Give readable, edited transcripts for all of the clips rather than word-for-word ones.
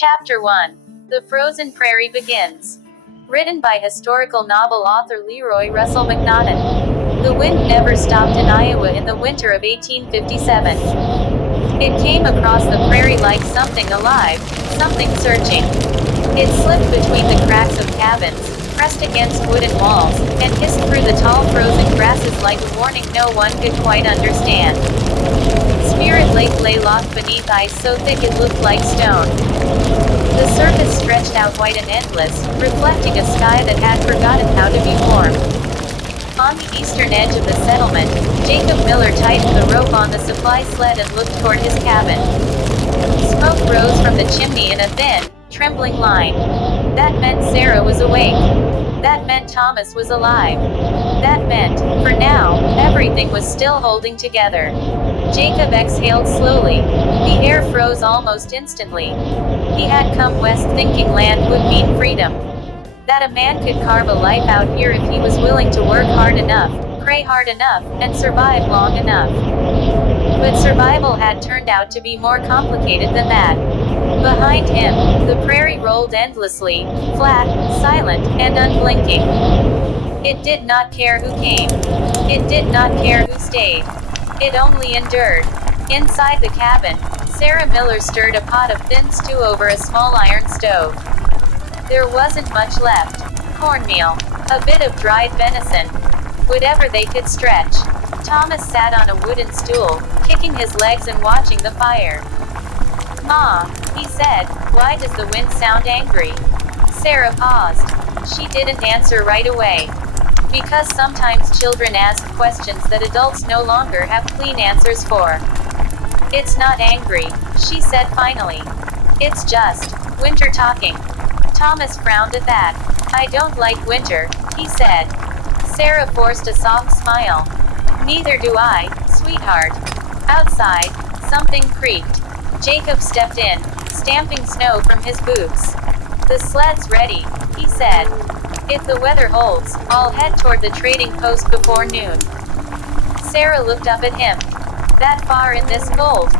Chapter 1. The Frozen Prairie Begins. Written by historical novel author Leroy Russell McNaughton. The wind never stopped in Iowa in the winter of 1857. It came across the prairie like something alive, something searching. It slipped between the cracks of cabins, pressed against wooden walls, and hissed through the tall frozen grasses like a warning no one could quite understand. Spirit Lake lay locked beneath ice so thick it looked like stone. The surface stretched out white and endless, reflecting a sky that had forgotten how to be warm. On the eastern edge of the settlement, Jacob Miller tightened the rope on the supply sled and looked toward his cabin. Smoke rose from the chimney in a thin, trembling line. That meant Sarah was awake. That meant Thomas was alive. That meant, for now, everything was still holding together. Jacob exhaled slowly. The air froze almost instantly. He had come west thinking land would mean freedom. That a man could carve a life out here if he was willing to work hard enough, pray hard enough, and survive long enough. But survival had turned out to be more complicated than that. Behind him, the prairie rolled endlessly, flat, silent, and unblinking. It did not care who came. It did not care who stayed. It only endured. Inside the cabin, Sarah Miller stirred a pot of thin stew over a small iron stove. There wasn't much left. Cornmeal, a bit of dried venison, whatever they could stretch. Thomas sat on a wooden stool, kicking his legs and watching the fire. "Ma," he said, "why does the wind sound angry?" Sarah paused. She didn't answer right away. Because sometimes children ask questions that adults no longer have clean answers for. "It's not angry," she said finally. "It's just winter talking." Thomas frowned at that. "I don't like winter," he said. Sarah forced a soft smile. "Neither do I, sweetheart." Outside, something creaked. Jacob stepped in, stamping snow from his boots. "The sled's ready," he said. "If the weather holds, I'll head toward the trading post before noon." Sarah looked up at him. "That far in this cold?"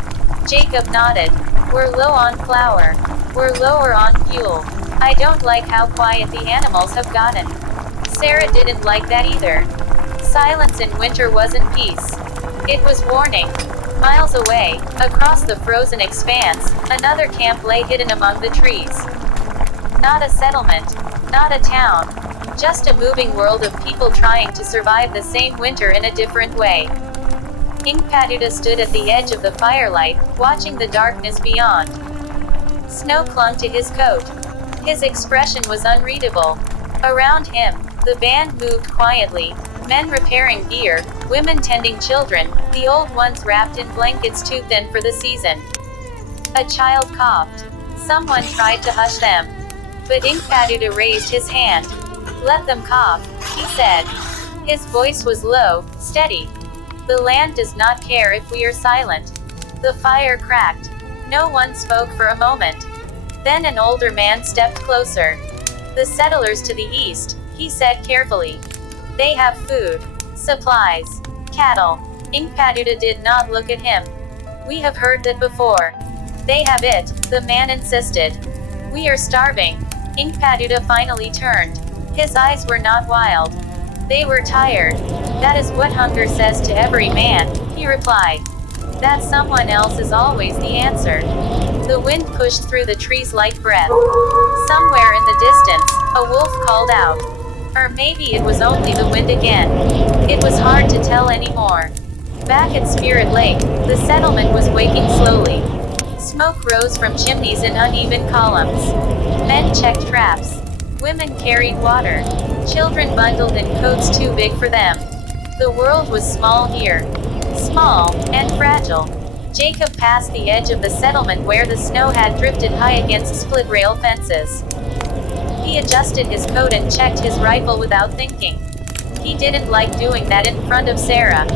Jacob nodded. "We're low on flour. We're lower on fuel. I don't like how quiet the animals have gotten." Sarah didn't like that either. Silence in winter wasn't peace. It was warning. Miles away, across the frozen expanse, another camp lay hidden among the trees. Not a settlement. Not a town. Just a moving world of people trying to survive the same winter in a different way. Inkpaduta stood at the edge of the firelight, watching the darkness beyond. Snow clung to his coat. His expression was unreadable. Around him, the band moved quietly, men repairing gear, women tending children, the old ones wrapped in blankets too thin for the season. A child coughed. Someone tried to hush them. But Inkpaduta raised his hand. "Let them cough," he said. His voice was low, steady. "The land does not care if we are silent." The fire cracked. No one spoke for a moment. Then an older man stepped closer. "The settlers to the east," he said carefully. "They have food, supplies, cattle." Inkpaduta did not look at him. "We have heard that before." "They have it," the man insisted. "We are starving." Inkpaduta finally turned. His eyes were not wild. They were tired. "That is what hunger says to every man," he replied. "That someone else is always the answer." The wind pushed through the trees like breath. Somewhere in the distance, a wolf called out. Or maybe it was only the wind again. It was hard to tell anymore. Back at Spirit Lake, the settlement was waking slowly. Smoke rose from chimneys in uneven columns. Men checked traps. Women carried water. Children bundled in coats too big for them. The world was small here. Small, and fragile. Jacob passed the edge of the settlement where the snow had drifted high against split-rail fences. He adjusted his coat and checked his rifle without thinking. He didn't like doing that in front of Sarah.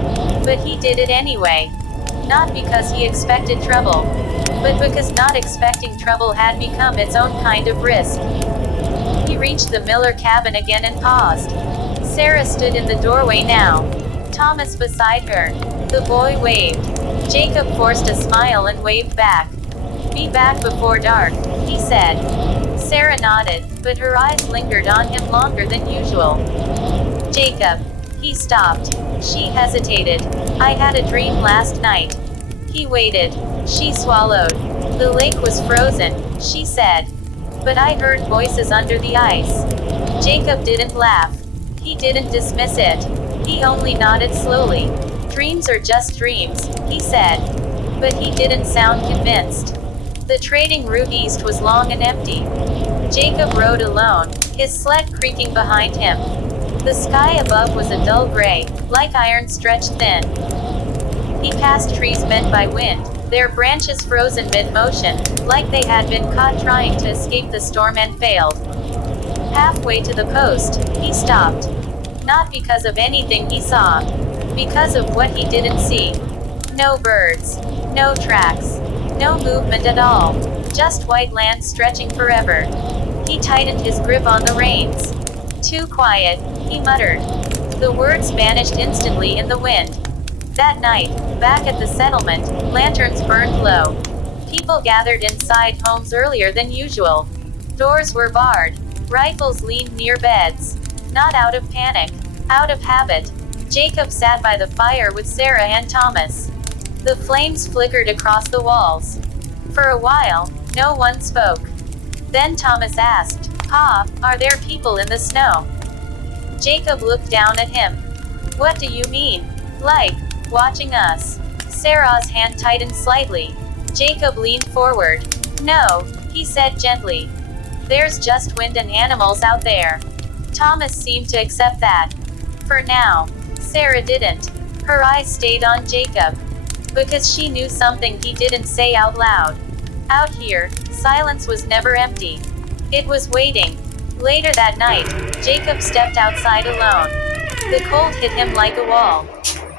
But he did it anyway. Not because he expected trouble, but because not expecting trouble had become its own kind of risk. He reached the Miller cabin again and paused. Sarah stood in the doorway now. Thomas beside her. The boy waved. Jacob forced a smile and waved back. "Be back before dark," he said. Sarah nodded, but her eyes lingered on him longer than usual. Jacob. He stopped. She hesitated. I had a dream last night. He waited. She swallowed. The lake was frozen, she said. But I heard voices under the ice. Jacob didn't laugh. He didn't dismiss it. He only nodded slowly. Dreams are just dreams, he said. But he didn't sound convinced. The trading route east was long and empty. Jacob rode alone, his sled creaking behind him. The sky above was a dull gray, like iron stretched thin. He passed trees bent by wind, their branches frozen mid-motion, like they had been caught trying to escape the storm and failed. Halfway to the post, he stopped. Not because of anything he saw. Because of what he didn't see. No birds. No tracks. No movement at all. Just white land stretching forever. He tightened his grip on the reins. Too quiet, he muttered. The words vanished instantly in the wind. That night, back at the settlement, lanterns burned low. People gathered inside homes earlier than usual. Doors were barred. Rifles leaned near beds. Not out of panic. Out of habit. Jacob sat by the fire with Sarah and Thomas. The flames flickered across the walls. For a while, no one spoke. Then Thomas asked, "Pa, are there people in the snow?" Jacob looked down at him. "What do you mean? Like, watching us?" Sarah's hand tightened slightly. Jacob leaned forward. "No," he said gently. "There's just wind and animals out there." Thomas seemed to accept that. For now. Sarah didn't. Her eyes stayed on Jacob. Because she knew something he didn't say out loud. Out here, silence was never empty. It was waiting. Later that night, Jacob stepped outside alone. The cold hit him like a wall.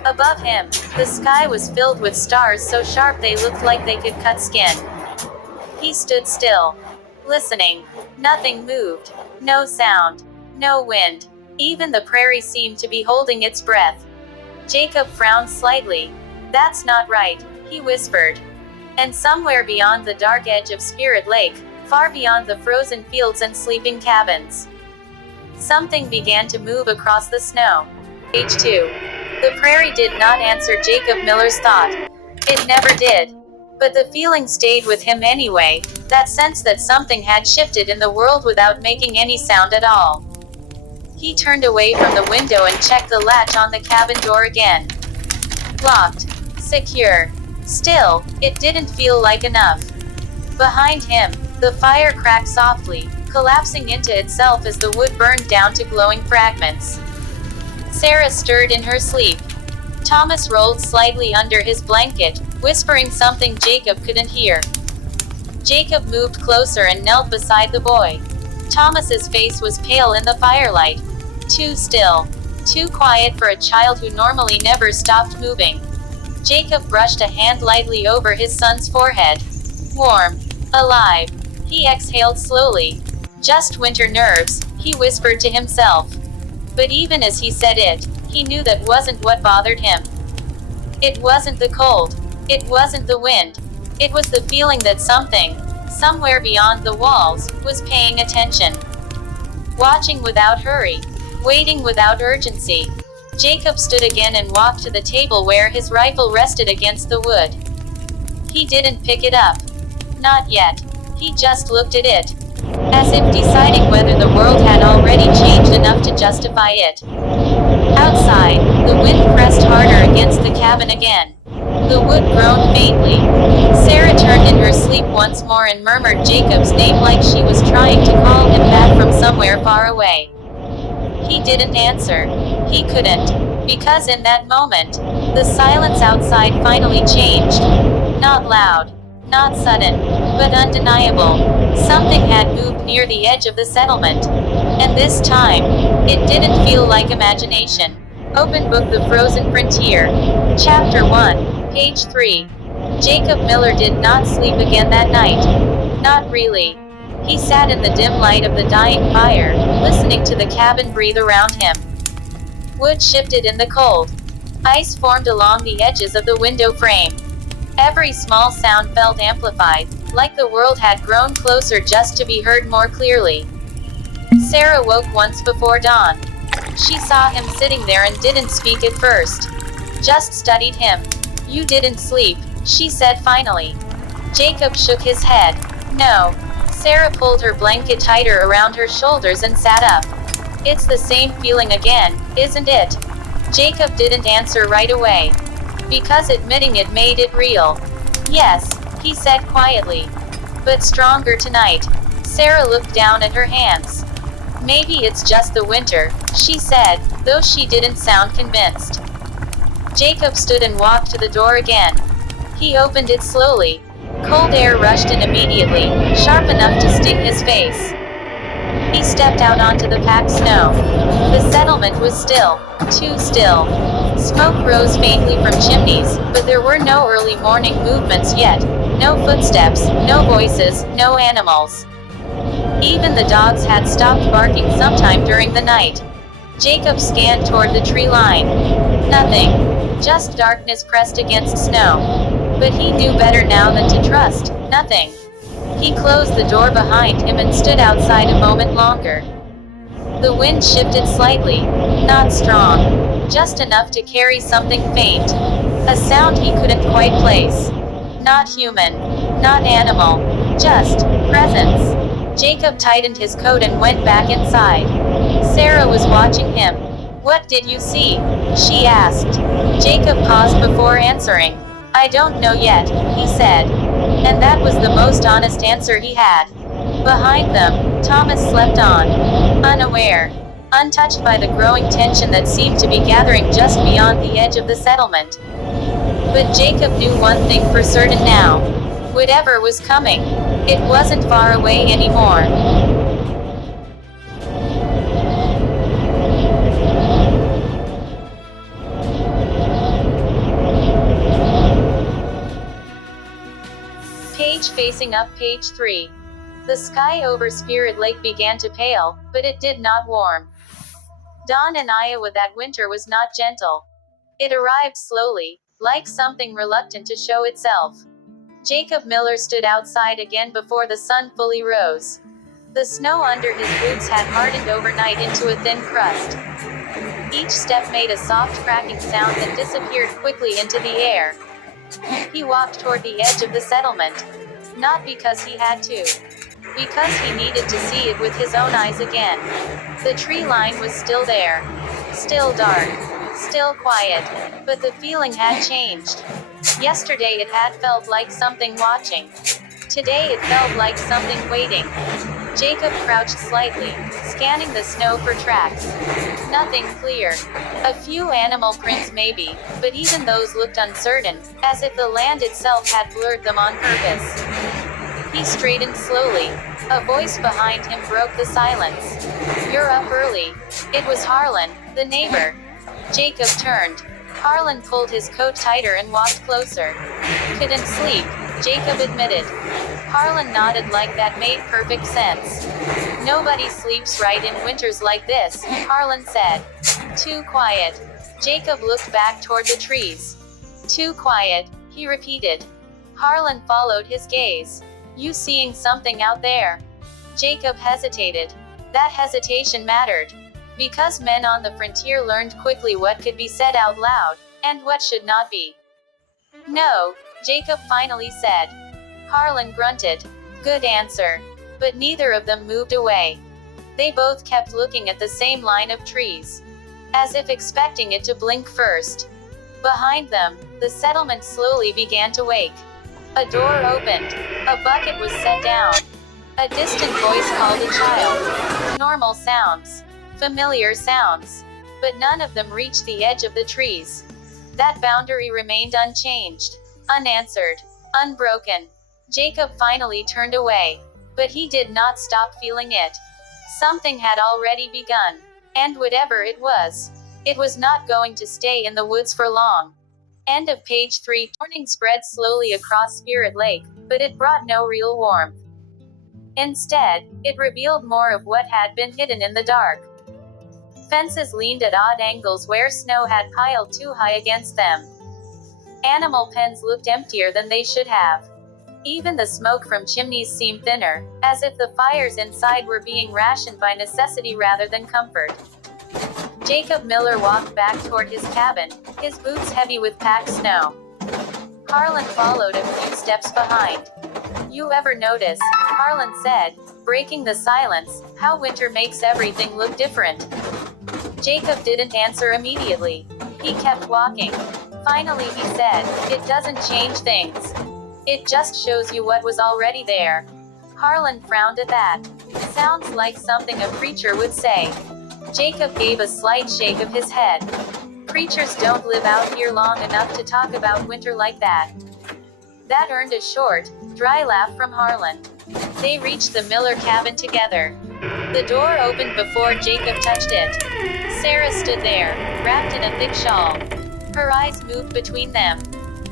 Above him, the sky was filled with stars so sharp they looked like they could cut skin. He stood still. Listening. Nothing moved. No sound. No wind. Even the prairie seemed to be holding its breath. Jacob frowned slightly. "That's not right," he whispered. And somewhere beyond the dark edge of Spirit Lake, far beyond the frozen fields and sleeping cabins, something began to move across the snow. Page 2. The prairie did not answer Jacob Miller's thought. It never did. But the feeling stayed with him anyway, that sense that something had shifted in the world without making any sound at all. He turned away from the window and checked the latch on the cabin door again. Locked. Secure. Still, it didn't feel like enough. Behind him, the fire cracked softly, collapsing into itself as the wood burned down to glowing fragments. Sarah stirred in her sleep. Thomas rolled slightly under his blanket, whispering something Jacob couldn't hear. Jacob moved closer and knelt beside the boy. Thomas's face was pale in the firelight. Too still. Too quiet for a child who normally never stopped moving. Jacob brushed a hand lightly over his son's forehead. Warm. Alive. He exhaled slowly. Just winter nerves, he whispered to himself. But even as he said it, he knew that wasn't what bothered him. It wasn't the cold. It wasn't the wind. It was the feeling that something, somewhere beyond the walls, was paying attention. Watching without hurry. Waiting without urgency. Jacob stood again and walked to the table where his rifle rested against the wood. He didn't pick it up. Not yet. He just looked at it. As if deciding whether the world had already changed enough to justify it. Outside, the wind pressed harder against the cabin again. The wood groaned faintly. Sarah turned in her sleep once more and murmured Jacob's name like she was trying to call him back from somewhere far away. He didn't answer. He couldn't. Because in that moment, the silence outside finally changed. Not loud. Not sudden. But undeniable. Something had moved near the edge of the settlement. And this time, it didn't feel like imagination. Open book The Frozen Frontier. Chapter 1. Page 3. Jacob Miller did not sleep again that night. Not really. He sat in the dim light of the dying fire, listening to the cabin breathe around him. Wood shifted in the cold. Ice formed along the edges of the window frame. Every small sound felt amplified. like the world had grown closer just to be heard more clearly. Sarah woke once before dawn. She saw him sitting there and didn't speak at first. Just studied him. "You didn't sleep," she said finally. Jacob shook his head. "No." Sarah pulled her blanket tighter around her shoulders and sat up. "It's the same feeling again, isn't it?" Jacob didn't answer right away, because admitting it made it real. "Yes," he said quietly. "But stronger tonight." Sarah looked down at her hands. "Maybe it's just the winter," she said, though she didn't sound convinced. Jacob stood and walked to the door again. He opened it slowly. Cold air rushed in immediately, sharp enough to sting his face. He stepped out onto the packed snow. The settlement was still. Too still. Smoke rose faintly from chimneys, but there were no early morning movements yet. No footsteps, no voices, no animals. Even the dogs had stopped barking sometime during the night. Jacob scanned toward the tree line. Nothing. Just darkness pressed against snow. But he knew better now than to trust. Nothing. He closed the door behind him and stood outside a moment longer. The wind shifted slightly. Not strong. Just enough to carry something faint. A sound he couldn't quite place. Not human. Not animal. Just presence. Jacob tightened his coat and went back inside. Sarah was watching him. "What did you see?" she asked. Jacob paused before answering. "I don't know yet," he said. And that was the most honest answer he had. Behind them, Thomas slept on. Unaware. Untouched by the growing tension that seemed to be gathering just beyond the edge of the settlement. But Jacob knew one thing for certain now. Whatever was coming, it wasn't far away anymore. Page facing up, page 3. The sky over Spirit Lake began to pale, but it did not warm. Dawn in Iowa that winter was not gentle. It arrived slowly, like something reluctant to show itself. Jacob Miller stood outside again before the sun fully rose. The snow under his boots had hardened overnight into a thin crust. Each step made a soft cracking sound that disappeared quickly into the air. He walked toward the edge of the settlement. Not because he had to. Because he needed to see it with his own eyes again. The tree line was still there. Still dark. Still quiet. But the feeling had changed. Yesterday it had felt like something watching. Today it felt like something waiting. Jacob crouched slightly, scanning the snow for tracks. Nothing clear. A few animal prints maybe, but even those looked uncertain, as if the land itself had blurred them on purpose. He straightened slowly. A voice behind him broke the silence. "You're up early." It was Harlan, the neighbor. Jacob turned. Harlan pulled his coat tighter and walked closer. "Couldn't sleep," Jacob admitted. Harlan nodded like that made perfect sense. "Nobody sleeps right in winters like this," Harlan said. "Too quiet." Jacob looked back toward the trees. "Too quiet," he repeated. Harlan followed his gaze. "You seeing something out there?" Jacob hesitated. That hesitation mattered. Because men on the frontier learned quickly what could be said out loud, and what should not be. "No," Jacob finally said. Harlan grunted. "Good answer." But neither of them moved away. They both kept looking at the same line of trees, as if expecting it to blink first. Behind them, the settlement slowly began to wake. A door opened. A bucket was set down. A distant voice called a child. Normal sounds. Familiar sounds. But none of them reached the edge of the trees. That boundary remained unchanged. Unanswered. Unbroken. Jacob finally turned away. But he did not stop feeling it. Something had already begun. And whatever it was not going to stay in the woods for long. End of page 3. Morning spread slowly across Spirit Lake, but it brought no real warmth. Instead, it revealed more of what had been hidden in the dark. Fences leaned at odd angles where snow had piled too high against them. Animal pens looked emptier than they should have. Even the smoke from chimneys seemed thinner, as if the fires inside were being rationed by necessity rather than comfort. Jacob Miller walked back toward his cabin, his boots heavy with packed snow. Harlan followed a few steps behind. "You ever notice," Harlan said, breaking the silence, "how winter makes everything look different?" Jacob didn't answer immediately. He kept walking. Finally he said, "It doesn't change things. It just shows you what was already there." Harlan frowned at that. "Sounds like something a preacher would say." Jacob gave a slight shake of his head. "Preachers don't live out here long enough to talk about winter like that." That earned a short, dry laugh from Harlan. They reached the Miller cabin together. The door opened before Jacob touched it. Sarah stood there, wrapped in a thick shawl. Her eyes moved between them.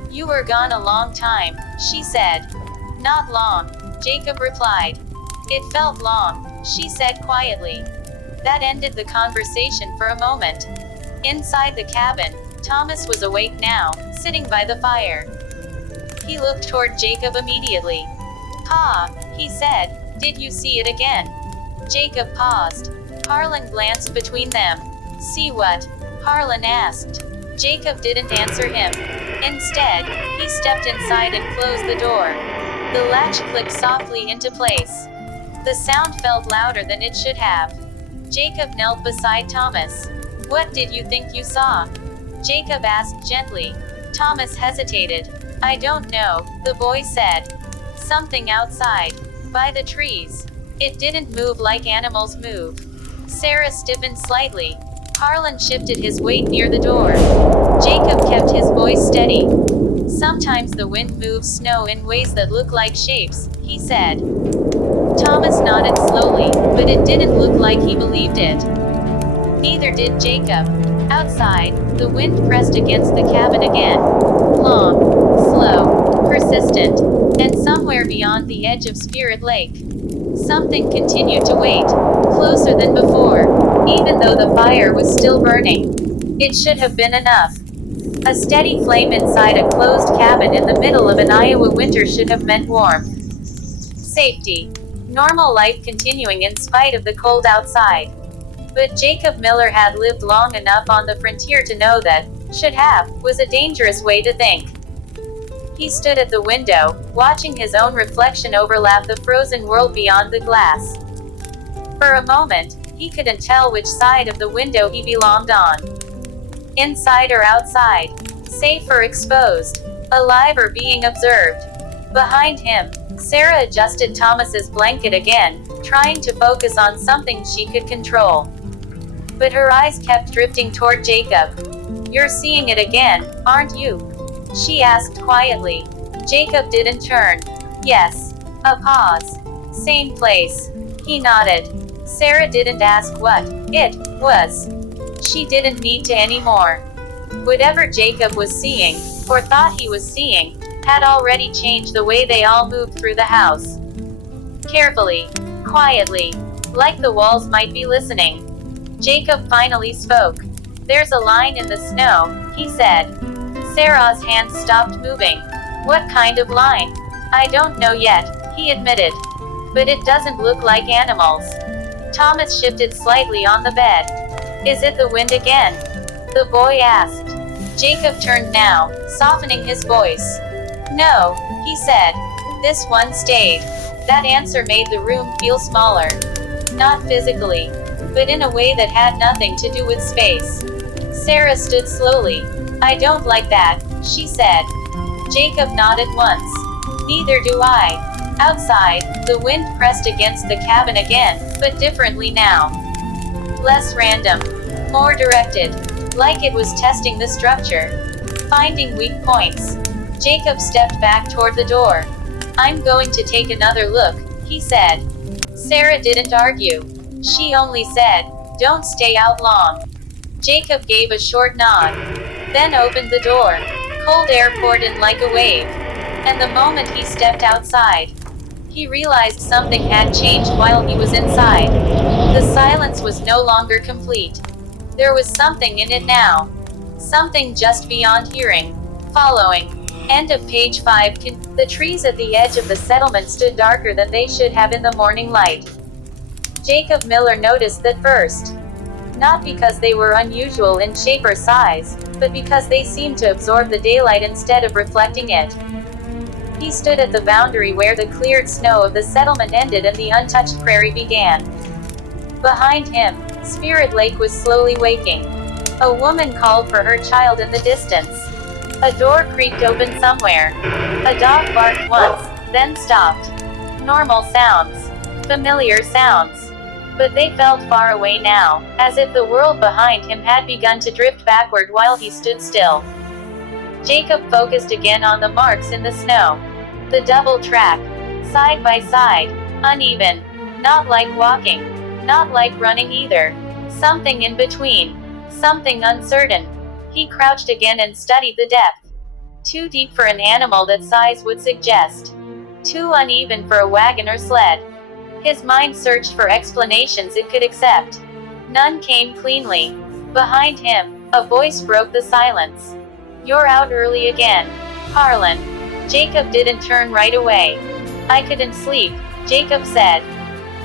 "You were gone a long time," she said. "Not long," Jacob replied. "It felt long," she said quietly. That ended the conversation for a moment. Inside the cabin, Thomas was awake now, sitting by the fire. He looked toward Jacob immediately. "Pa," he said, "did you see it again?" Jacob paused. Harlan glanced between them. "See what?" Harlan asked. Jacob didn't answer him. Instead, he stepped inside and closed the door. The latch clicked softly into place. The sound felt louder than it should have. Jacob knelt beside Thomas. "What did you think you saw?" Jacob asked gently. Thomas hesitated. "I don't know," the boy said. "Something outside. By the trees. It didn't move like animals move." Sarah stiffened slightly. Harlan shifted his weight near the door. Jacob kept his voice steady. "Sometimes the wind moves snow in ways that look like shapes," he said. Thomas nodded slowly, but it didn't look like he believed it. Neither did Jacob. Outside, the wind pressed against the cabin again. Long, slow, persistent, and somewhere beyond the edge of Spirit Lake, something continued to wait, closer than before, even though the fire was still burning. It should have been enough. A steady flame inside a closed cabin in the middle of an Iowa winter should have meant warmth, safety, normal life continuing in spite of the cold outside. But Jacob Miller had lived long enough on the frontier to know that "should have" was a dangerous way to think. He stood at the window, watching his own reflection overlap the frozen world beyond the glass. For a moment, he couldn't tell which side of the window he belonged on. Inside or outside, safe or exposed, alive or being observed. Behind him, Sarah adjusted Thomas's blanket again, trying to focus on something she could control. But her eyes kept drifting toward Jacob. "You're seeing it again, aren't you?" she asked quietly. Jacob didn't turn. "Yes." A pause. "Same place." He nodded. Sarah didn't ask what it was. She didn't need to anymore. Whatever Jacob was seeing, or thought he was seeing, had already changed the way they all moved through the house. Carefully, quietly, like the walls might be listening. Jacob finally spoke. "There's a line in the snow," he said. Sarah's hands stopped moving. "What kind of line?" "I don't know yet," he admitted. "But it doesn't look like animals." Thomas shifted slightly on the bed. "Is it the wind again?" the boy asked. Jacob turned now, softening his voice. "No," he said. "This one stayed." That answer made the room feel smaller. Not physically, but in a way that had nothing to do with space. Sarah stood slowly. "I don't like that," she said. Jacob nodded once. "Neither do I." Outside, the wind pressed against the cabin again, but differently now. Less random. More directed. Like it was testing the structure. Finding weak points. Jacob stepped back toward the door. "I'm going to take another look," he said. Sarah didn't argue. She only said, "Don't stay out long." Jacob gave a short nod. Then opened the door. Cold air poured in like a wave. And the moment he stepped outside, he realized something had changed while he was inside. The silence was no longer complete. There was something in it now. Something just beyond hearing, following, End of page 5. The trees at the edge of the settlement stood darker than they should have in the morning light. Jacob Miller noticed that first. Not because they were unusual in shape or size, but because they seemed to absorb the daylight instead of reflecting it. He stood at the boundary where the cleared snow of the settlement ended and the untouched prairie began. Behind him, Spirit Lake was slowly waking. A woman called for her child in the distance. A door creaked open somewhere. A dog barked once, then stopped. Normal sounds. Familiar sounds. But they felt far away now, as if the world behind him had begun to drift backward while he stood still. Jacob focused again on the marks in the snow. The double track. Side by side. Uneven. Not like walking. Not like running either. Something in between. Something uncertain. He crouched again and studied the depth. Too deep for an animal that size would suggest. Too uneven for a wagon or sled. His mind searched for explanations it could accept. None came cleanly. Behind him, a voice broke the silence. "You're out early again, Harlan." Jacob didn't turn right away. "I couldn't sleep," Jacob said.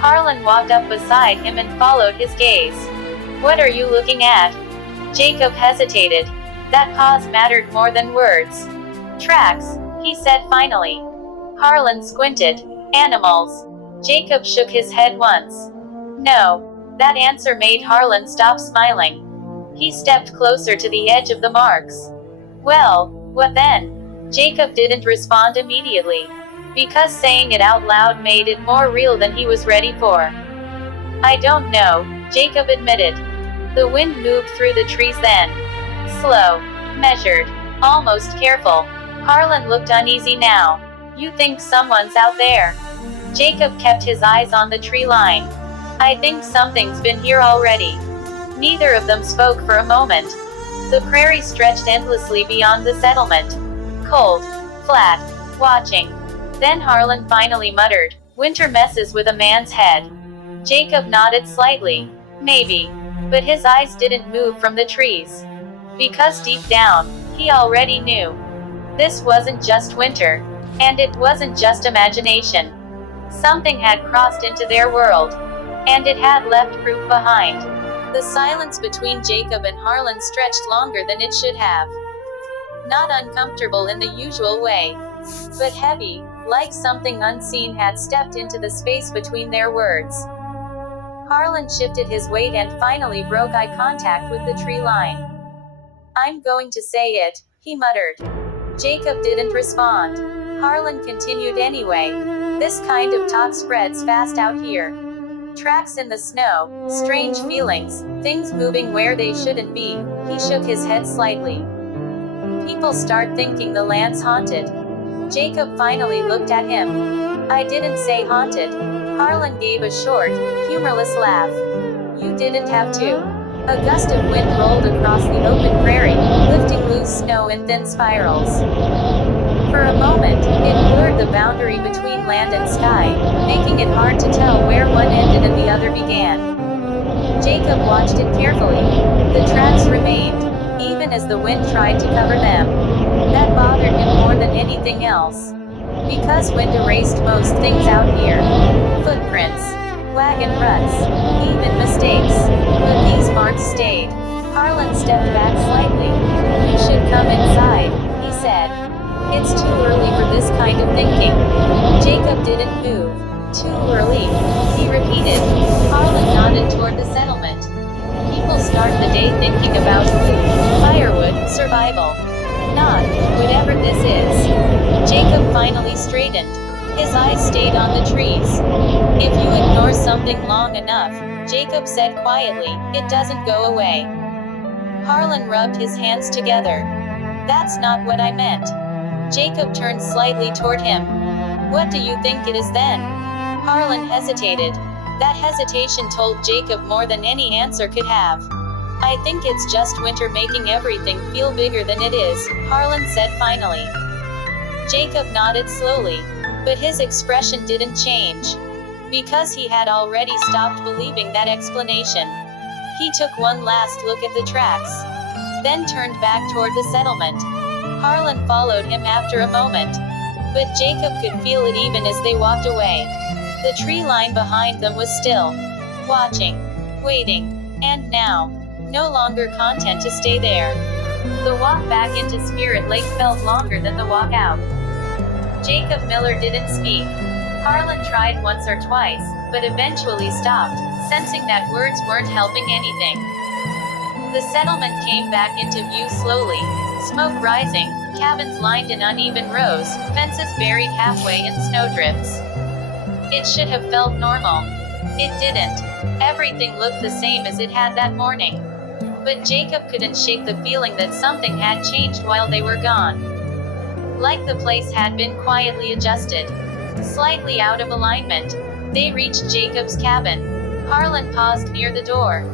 Harlan walked up beside him and followed his gaze. "What are you looking at?" Jacob hesitated. That pause mattered more than words. "Tracks," he said finally. Harlan squinted. "Animals." Jacob shook his head once. "No." That answer made Harlan stop smiling. He stepped closer to the edge of the marks. "Well, what then?" Jacob didn't respond immediately. Because saying it out loud made it more real than he was ready for. "I don't know," Jacob admitted. The wind moved through the trees then. Slow. Measured. Almost careful. Harlan looked uneasy now. "You think someone's out there?" Jacob kept his eyes on the tree line. "I think something's been here already." Neither of them spoke for a moment. The prairie stretched endlessly beyond the settlement. Cold. Flat. Watching. Then Harlan finally muttered, "Winter messes with a man's head." Jacob nodded slightly. Maybe. But his eyes didn't move from the trees. Because deep down, he already knew. This wasn't just winter. And it wasn't just imagination. Something had crossed into their world. And it had left proof behind. The silence between Jacob and Harlan stretched longer than it should have. Not uncomfortable in the usual way. But heavy, like something unseen had stepped into the space between their words. Harlan shifted his weight and finally broke eye contact with the tree line. "I'm going to say it," he muttered. Jacob didn't respond. Harlan continued anyway. "This kind of talk spreads fast out here. Tracks in the snow, strange feelings, things moving where they shouldn't be." He shook his head slightly. "People start thinking the land's haunted." Jacob finally looked at him. "I didn't say haunted." Harlan gave a short, humorless laugh. "You didn't have to." A gust of wind rolled across the open prairie, lifting loose snow in thin spirals. For a moment, it blurred the boundary between land and sky, making it hard to tell where one ended and the other began. Jacob watched it carefully. The tracks remained, even as the wind tried to cover them. That bothered him more than anything else. Because wind erased most things out here. Footprints. Wagon ruts. Even mistakes. But these marks stayed. Harlan stepped back slightly. "You should come inside," he said. "It's too early for this kind of thinking." Jacob didn't move. "Too early?" he repeated. Harlan nodded toward the settlement. "People start the day thinking about food, firewood, survival. Not whatever this is." Jacob finally straightened. His eyes stayed on the trees. "If you ignore something long enough," Jacob said quietly, "it doesn't go away." Harlan rubbed his hands together. "That's not what I meant." Jacob turned slightly toward him. "What do you think it is then?" Harlan hesitated. That hesitation told Jacob more than any answer could have. "I think it's just winter making everything feel bigger than it is," Harlan said finally. Jacob nodded slowly. But his expression didn't change. Because he had already stopped believing that explanation. He took one last look at the tracks. Then turned back toward the settlement. Harlan followed him after a moment. But Jacob could feel it even as they walked away. The tree line behind them was still. Watching. Waiting. And now. No longer content to stay there. The walk back into Spirit Lake felt longer than the walk out. Jacob Miller didn't speak. Harlan tried once or twice, but eventually stopped, sensing that words weren't helping anything. The settlement came back into view slowly, smoke rising, cabins lined in uneven rows, fences buried halfway in snowdrifts. It should have felt normal. It didn't. Everything looked the same as it had that morning. But Jacob couldn't shake the feeling that something had changed while they were gone. Like the place had been quietly adjusted. Slightly out of alignment. They reached Jacob's cabin. Harlan paused near the door.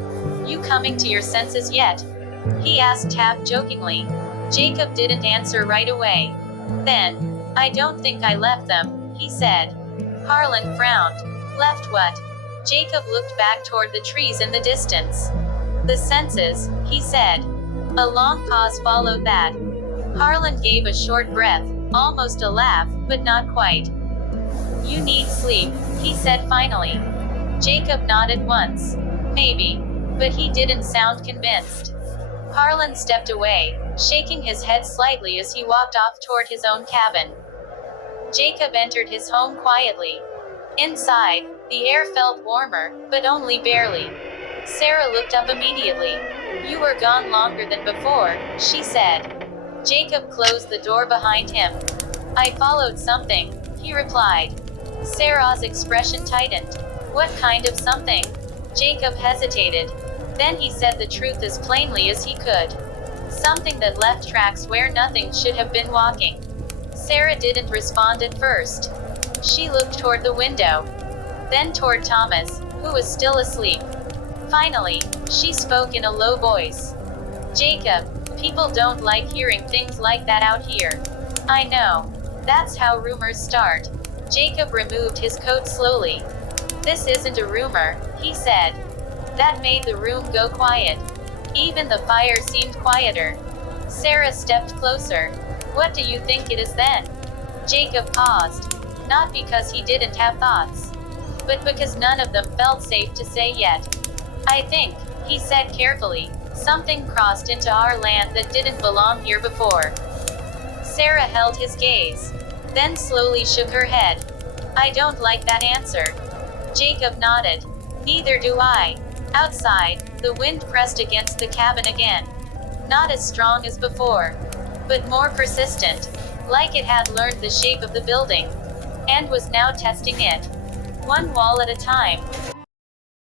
"You coming to your senses yet?" he asked half jokingly. Jacob didn't answer right away. Then, "I don't think I left them," he said. Harlan frowned. "Left what?" Jacob looked back toward the trees in the distance. "The senses," he said. A long pause followed that. Harlan gave a short breath, almost a laugh, but not quite. "You need sleep," he said finally. Jacob nodded once. "Maybe." But he didn't sound convinced. Harlan stepped away, shaking his head slightly as he walked off toward his own cabin. Jacob entered his home quietly. Inside, the air felt warmer, but only barely. Sarah looked up immediately. "You were gone longer than before," she said. Jacob closed the door behind him. "I followed something," he replied. Sarah's expression tightened. "What kind of something?" Jacob hesitated. Then he said the truth as plainly as he could. "Something that left tracks where nothing should have been walking." Sarah didn't respond at first. She looked toward the window. Then toward Thomas, who was still asleep. Finally, she spoke in a low voice. "Jacob, people don't like hearing things like that out here." "I know. That's how rumors start." Jacob removed his coat slowly. "This isn't a rumor," he said. That made the room go quiet. Even the fire seemed quieter. Sarah stepped closer. "What do you think it is then?" Jacob paused. Not because he didn't have thoughts, but because none of them felt safe to say yet. "I think," he said carefully, "something crossed into our land that didn't belong here before." Sarah held his gaze, then slowly shook her head. "I don't like that answer." Jacob nodded. "Neither do I." Outside, the wind pressed against the cabin again. Not as strong as before, but more persistent, like it had learned the shape of the building, and was now testing it. One wall at a time.